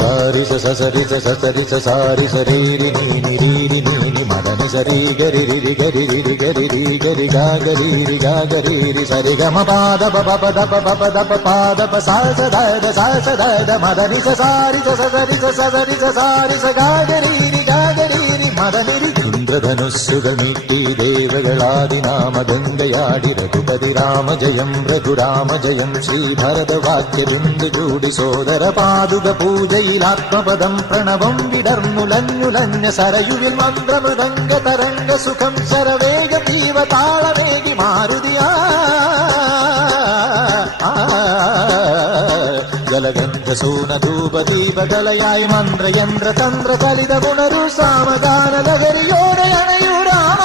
సారి సరి సరి సారి సరీరి నీరి నీని మదని సరి గరి రి గరి రి గరి రి గరి గా గరి రి సరి గమ పాద పప దప పప దప పాద ప సా స ద మదని సారి సరి సారి స గా గరి రి మదని ഇന്ദ്രധനുസ്സുകൾ നീട്ടി ദേവകളാദിനാമഗംഗയാടി രഘുപതി രാമജയം രഘുരാമജയം ശ്രീഭരതവാക്യബിന്ദു ചൂടി സോദര പാതുക പൂജയിൽ ആത്മപദം പ്രണവം വിടർന്നുലഞ്ഞുലഞ്ഞ സരയുവിൽ മന്ത്രമൃദംഗ തരംഗ സുഖം ശരവേഗ തീവ താളമേകി മാരുതിയാ ജലഗന്ധസൂനധൂപദീപകലയായി മന്ത്രയന്ത്ര തന്ത്ര ചലിത ഗുണരു സാമഗാന ലഹരിയോടെ അണയൂരാമ